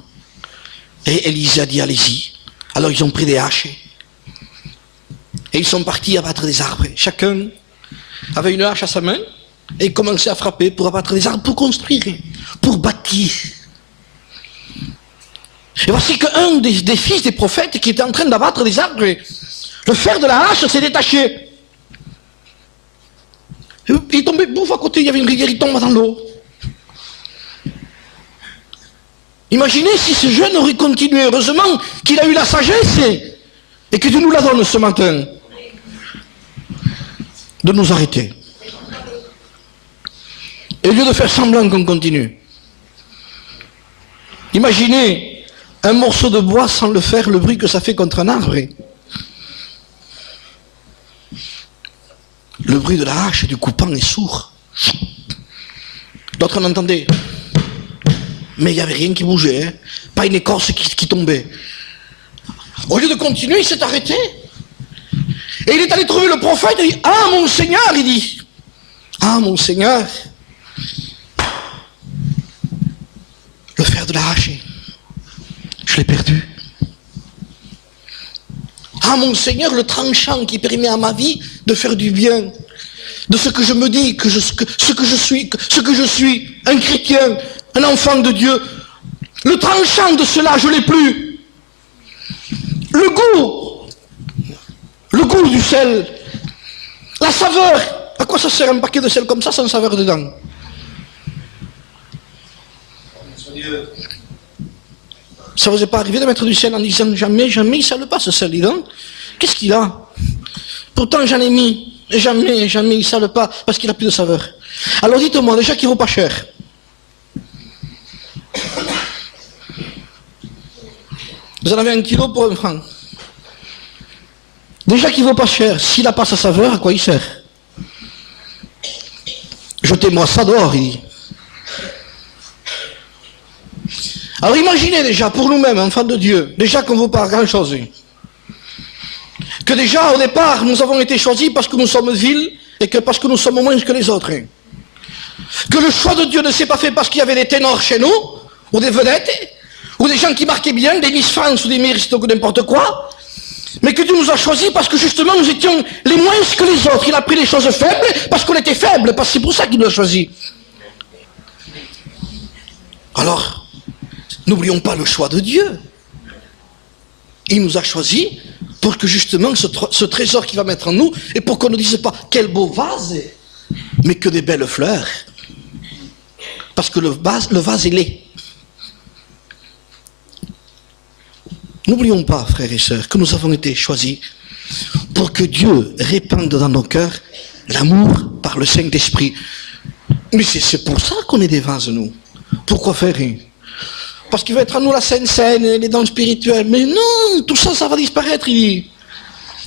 Et Élisée a dit, allez-y. Alors ils ont pris des haches. Et ils sont partis abattre des arbres. Chacun avait une hache à sa main et commençait à frapper pour abattre des arbres, pour construire, pour bâtir. Et voici qu'un des fils des prophètes qui était en train d'abattre des arbres, le fer de la hache s'est détaché. Il est tombé bouffe à côté, il y avait une rivière, il tombe dans l'eau. Imaginez si ce jeune aurait continué. Heureusement qu'il a eu la sagesse et que Dieu nous la donne ce matin. de nous arrêter. Et au lieu de faire semblant qu'on continue, imaginez un morceau de bois sans le faire, le bruit que ça fait contre un arbre. Le bruit de la hache et du coupant est sourd. D'autres en entendaient. Mais il n'y avait rien qui bougeait, hein. Pas une écorce qui tombait. Au lieu de continuer, il s'est arrêté. Et il est allé trouver le prophète et il dit, ah mon Seigneur, il dit, ah mon Seigneur, le fer de la hache, je l'ai perdu. Ah mon Seigneur, le tranchant qui permet à ma vie de faire du bien, de ce que je me dis, ce que je suis, un chrétien, un enfant de Dieu. Le tranchant de cela, je ne l'ai plus. Le goût du sel, la saveur. À quoi ça sert un paquet de sel comme ça sans saveur dedans? Ça vous est pas arrivé de mettre du sel en disant jamais, il sale pas ce sel, dis donc. Qu'est-ce qu'il a? Pourtant j'en ai mis, et jamais il sale pas, parce qu'il a plus de saveur. Alors dites-moi, déjà qu'il vaut pas cher. Vous en avez 1 kilo pour 1 franc. Déjà qu'il vaut pas cher, s'il n'a pas sa saveur, à quoi il sert? Jetez-moi ça dehors, il dit. Alors imaginez déjà, pour nous-mêmes, enfants de Dieu, déjà qu'on ne vaut pas grand-chose. Que déjà, au départ, nous avons été choisis parce que nous sommes vils et que parce que nous sommes moins que les autres. Que le choix de Dieu ne s'est pas fait parce qu'il y avait des ténors chez nous, ou des vedettes, ou des gens qui marquaient bien, des Miss France ou des Miss ou n'importe quoi, mais que Dieu nous a choisis parce que justement nous étions les moins que les autres. Il a pris les choses faibles parce qu'on était faibles, parce que c'est pour ça qu'il nous a choisis. Alors, n'oublions pas le choix de Dieu. Il nous a choisis pour que justement ce trésor qu'il va mettre en nous, et pour qu'on ne dise pas quel beau vase, mais que des belles fleurs. Parce que le vase est laid. N'oublions pas, frères et sœurs, que nous avons été choisis pour que Dieu répande dans nos cœurs l'amour par le Saint-Esprit. Mais c'est pour ça qu'on est des vases, nous. Pourquoi faire? Parce qu'il va être en nous la Sainte Seine, les dons spirituels. Mais non, tout ça, ça va disparaître, il dit.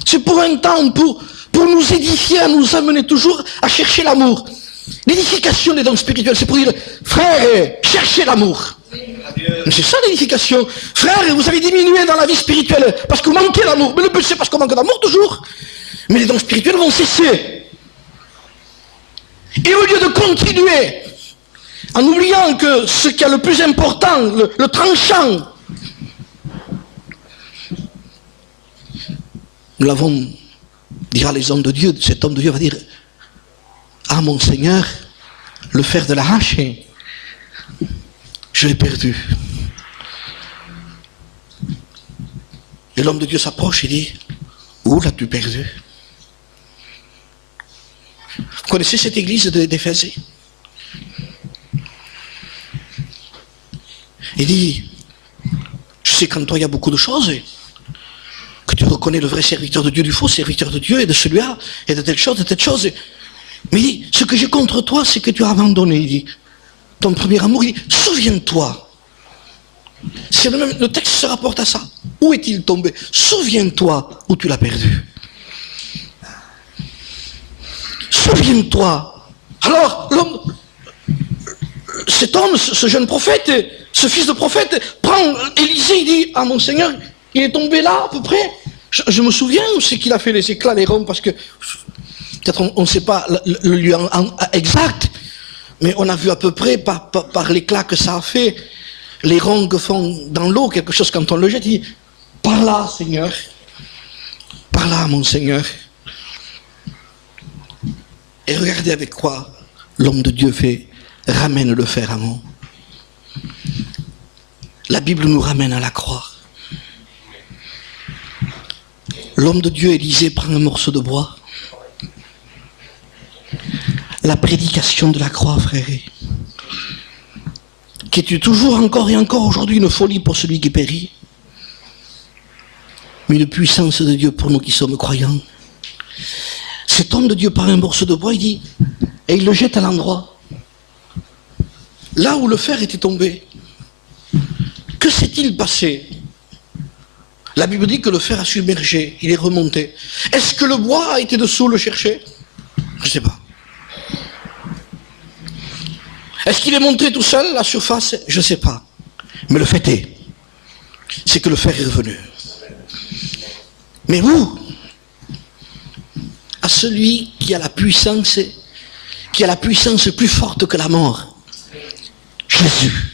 C'est pour un temps, pour nous édifier, à nous amener toujours à chercher l'amour. L'édification des dons spirituels, c'est pour dire, frères, cherchez l'amour. Mais c'est ça l'édification. Frères, vous avez diminué dans la vie spirituelle parce que vous manquez l'amour. Mais le but, c'est parce qu'on manque d'amour toujours. Mais les dons spirituels vont cesser. Et au lieu de continuer, en oubliant que ce qui est le plus important, le tranchant, nous l'avons, dira les hommes de Dieu, cet homme de Dieu va dire, ah mon Seigneur, le fer de la hache, je l'ai perdu. Et l'homme de Dieu s'approche et dit, où l'as-tu perdu? Vous connaissez cette église d'Éphèse? Il dit, je sais qu'en toi il y a beaucoup de choses, que tu reconnais le vrai serviteur de Dieu du faux serviteur de Dieu et de celui-là, et de telle chose, Mais il dit, ce que j'ai contre toi, c'est que tu as abandonné, il dit, ton premier amour, il dit, souviens-toi. C'est le texte se rapporte à ça. Où est-il tombé? Souviens-toi où tu l'as perdu. Souviens-toi. Alors, cet homme, ce jeune prophète, ce fils de prophète, prend Élisée, il dit, ah mon Seigneur, il est tombé là à peu près. Je me souviens où c'est qu'il a fait les éclats, les ronds, parce que peut-être on ne sait pas le lieu exact, mais on a vu à peu près par l'éclat que ça a fait, les ronds que font dans l'eau, quelque chose quand on le jette, il dit, par là Seigneur, par là mon Seigneur. Et regardez avec quoi l'homme de Dieu ramène le fer à mort. La Bible nous ramène à la croix. L'homme de Dieu, Élisée, prend un morceau de bois. La prédication de la croix, frère, qui est toujours encore et encore aujourd'hui une folie pour celui qui périt, mais une puissance de Dieu pour nous qui sommes croyants. cet homme de Dieu prend un morceau de bois, il dit, et il le jette à l'endroit. Là où le fer était tombé. Que s'est-il passé? La Bible dit que le fer a submergé, il est remonté. Est-ce que le bois a été dessous le chercher? Je ne sais pas. Est-ce qu'il est monté tout seul à la surface? Je ne sais pas. Mais le fait est, c'est que le fer est revenu. Mais où? À celui qui a la puissance plus forte que la mort. Jésus.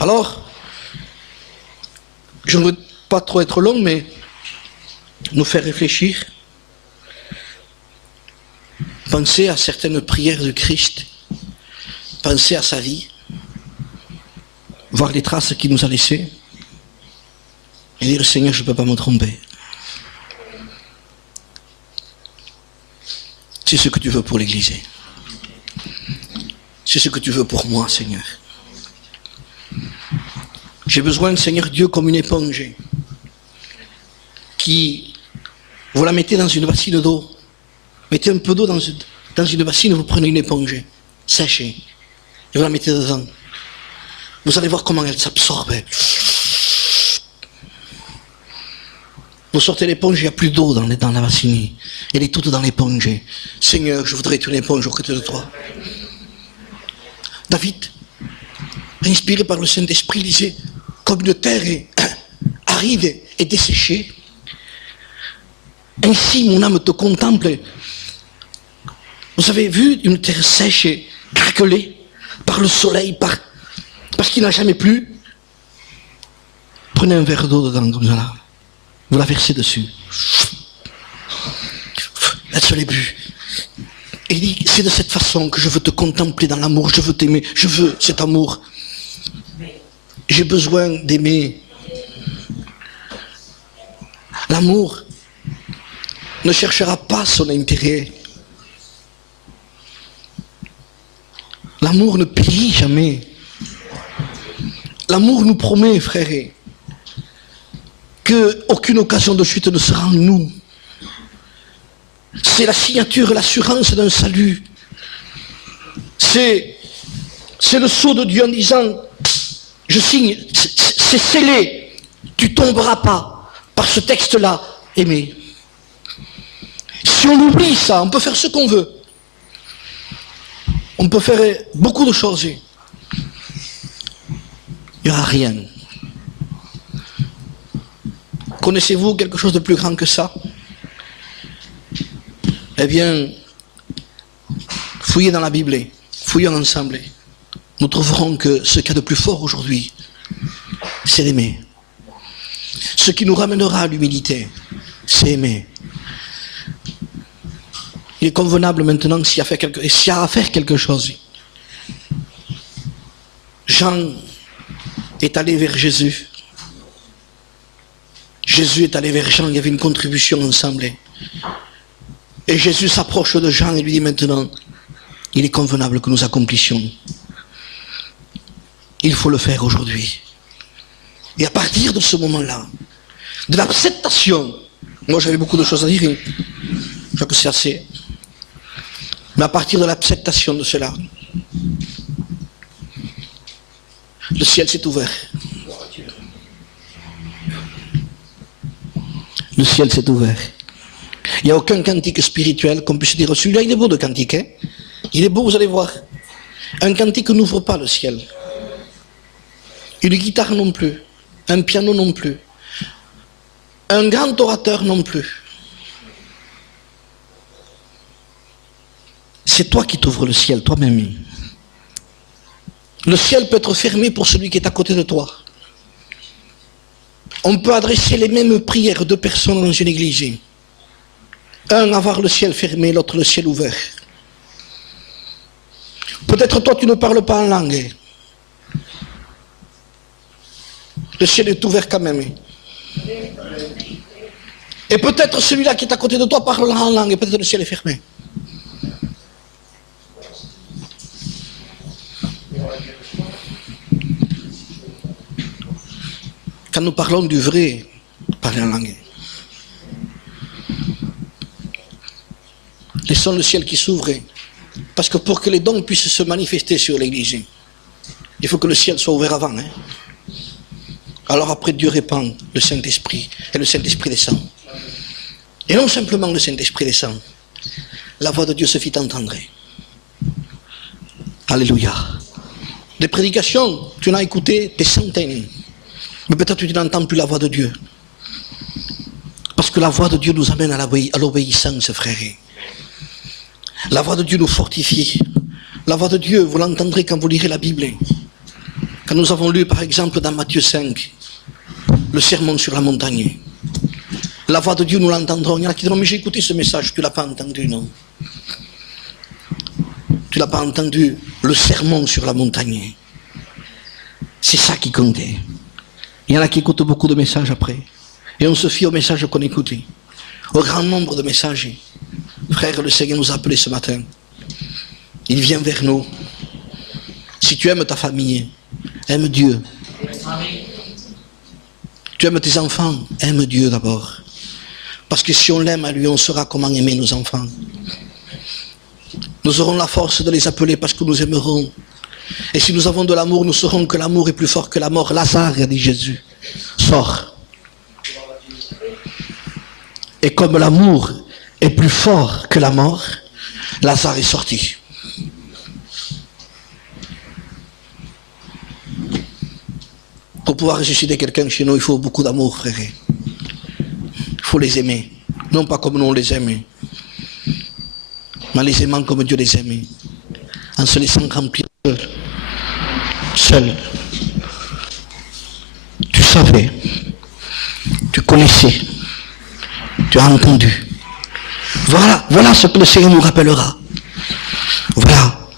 Alors, je ne veux pas trop être long, mais nous faire réfléchir. Pensez à certaines prières du Christ. Pensez à sa vie. Voir les traces qu'il nous a laissées. Et dire, Seigneur, je ne peux pas me tromper. C'est ce que tu veux pour l'Église. C'est ce que tu veux pour moi, Seigneur. J'ai besoin, Seigneur Dieu, comme une éponge qui, vous la mettez dans une bassine d'eau. Mettez un peu d'eau dans une bassine, vous prenez une éponge sèche et vous la mettez dedans. Vous allez voir comment elle s'absorbe. Vous sortez l'éponge, il n'y a plus d'eau dans la bassine. Elle est toute dans l'éponge. Seigneur, je voudrais être une éponge aux côtés de toi. David, inspiré par le Saint-Esprit, disait, comme une terre aride et desséchée, ainsi mon âme te contemple. Vous avez vu une terre sèche et craquelée par le soleil, parce qu'il n'a jamais plu? Prenez un verre d'eau dedans comme ça. Vous la versez dessus. Elle se l'est bu. Et il dit, c'est de cette façon que je veux te contempler dans l'amour, je veux t'aimer, je veux cet amour. J'ai besoin d'aimer. L'amour ne cherchera pas son intérêt. L'amour ne périt jamais. L'amour nous promet, frères, qu'aucune occasion de chute ne sera en nous. C'est la signature, l'assurance d'un salut. C'est le sceau de Dieu en disant, je signe, c'est scellé, tu tomberas pas par ce texte-là, aimé. Si on oublie ça, on peut faire ce qu'on veut. On peut faire beaucoup de choses. Il n'y aura rien. Connaissez-vous quelque chose de plus grand que ça? Eh bien, fouillez dans la Bible, fouillons ensemble. Nous trouverons que ce qu'il y a de plus fort aujourd'hui, c'est l'aimer. Ce qui nous ramènera à l'humilité, c'est aimer. Il est convenable maintenant s'il y a à faire quelque chose. Jean est allé vers Jésus. Jésus est allé vers Jean, il y avait une contribution ensemble. Et Jésus s'approche de Jean et lui dit maintenant, il est convenable que nous accomplissions. Il faut le faire aujourd'hui. Et à partir de ce moment-là, de l'acceptation, moi j'avais beaucoup de choses à dire, je crois que c'est assez. Mais à partir de l'acceptation de cela, le ciel s'est ouvert. Le ciel s'est ouvert. Il n'y a aucun cantique spirituel qu'on puisse dire, celui-là il est beau de cantique, hein? Il est beau, vous allez voir. Un cantique n'ouvre pas le ciel. Une guitare non plus. Un piano non plus. Un grand orateur non plus. C'est toi qui t'ouvres le ciel, toi-même. Le ciel peut être fermé pour celui qui est à côté de toi. On peut adresser les mêmes prières de personnes dans une église. Un avoir le ciel fermé, l'autre le ciel ouvert. Peut-être toi tu ne parles pas en langue. Le ciel est ouvert quand même. Et peut-être celui-là qui est à côté de toi parle en langue et peut-être le ciel est fermé. quand nous parlons du vrai, parler en langue. Laissons le ciel qui s'ouvre. Parce que pour que les dons puissent se manifester sur l'église, il faut que le ciel soit ouvert avant. Alors après, Dieu répand le Saint-Esprit et le Saint-Esprit descend. Et non simplement le Saint-Esprit descend, la voix de Dieu se fit entendre. Alléluia. Des prédications, tu en as écouté des centaines, mais peut-être tu n'entends plus la voix de Dieu. Parce que la voix de Dieu nous amène à l'obéissance, frères. La voix de Dieu nous fortifie. La voix de Dieu, vous l'entendrez quand vous lirez la Bible. Quand nous avons lu par exemple dans Matthieu 5, le sermon sur la montagne. La voix de Dieu, nous l'entendrons. Il y en a qui diront, mais j'ai écouté ce message, tu ne l'as pas entendu, non? Tu ne l'as pas entendu, le sermon sur la montagne. C'est ça qui comptait. Il y en a qui écoutent beaucoup de messages après. Et on se fie aux messages qu'on écoutait. Au grand nombre de messages. Frère, le Seigneur nous a appelés ce matin. Il vient vers nous. Si tu aimes ta famille, aime Dieu. Tu aimes tes enfants, aime Dieu d'abord. Parce que si on l'aime à lui, on saura comment aimer nos enfants. Nous aurons la force de les appeler parce que nous aimerons. Et si nous avons de l'amour, nous saurons que l'amour est plus fort que la mort. Lazare, a dit Jésus, sors. Et comme l'amour est plus fort que la mort, Lazare est sorti. Pour pouvoir ressusciter quelqu'un chez nous, il faut beaucoup d'amour, frère. Il faut les aimer. Non pas comme nous on les aime, mais les aimant comme Dieu les aime. En se laissant remplir seul. Tu savais, tu connaissais, tu as entendu. Voilà ce que le Seigneur nous rappellera. Voilà.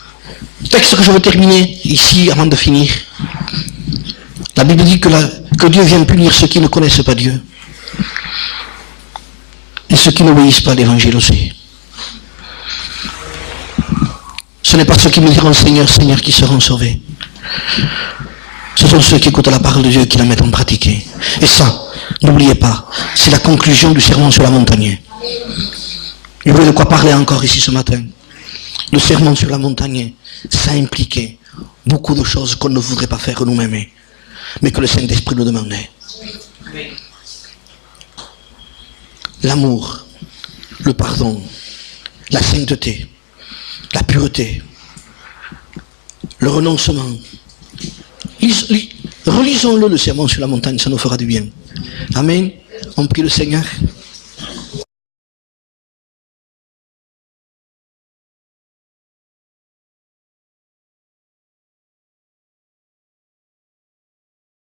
Texte que je veux terminer ici avant de finir. La Bible dit que Dieu vient punir ceux qui ne connaissent pas Dieu. Et ceux qui n'obéissent pas à l'évangile aussi. Ce n'est pas ceux qui me diront Seigneur, Seigneur qui seront sauvés. Ce sont ceux qui écoutent la parole de Dieu et qui la mettent en pratique. Et ça, n'oubliez pas, c'est la conclusion du sermon sur la montagne. Il y avait de quoi parler encore ici ce matin. Le sermon sur la montagne, ça impliquait beaucoup de choses qu'on ne voudrait pas faire nous-mêmes, mais que le Saint-Esprit nous demandait. L'amour, le pardon, la sainteté, la pureté, le renoncement. Relisons-le, le sermon sur la montagne, ça nous fera du bien. Amen. On prie le Seigneur.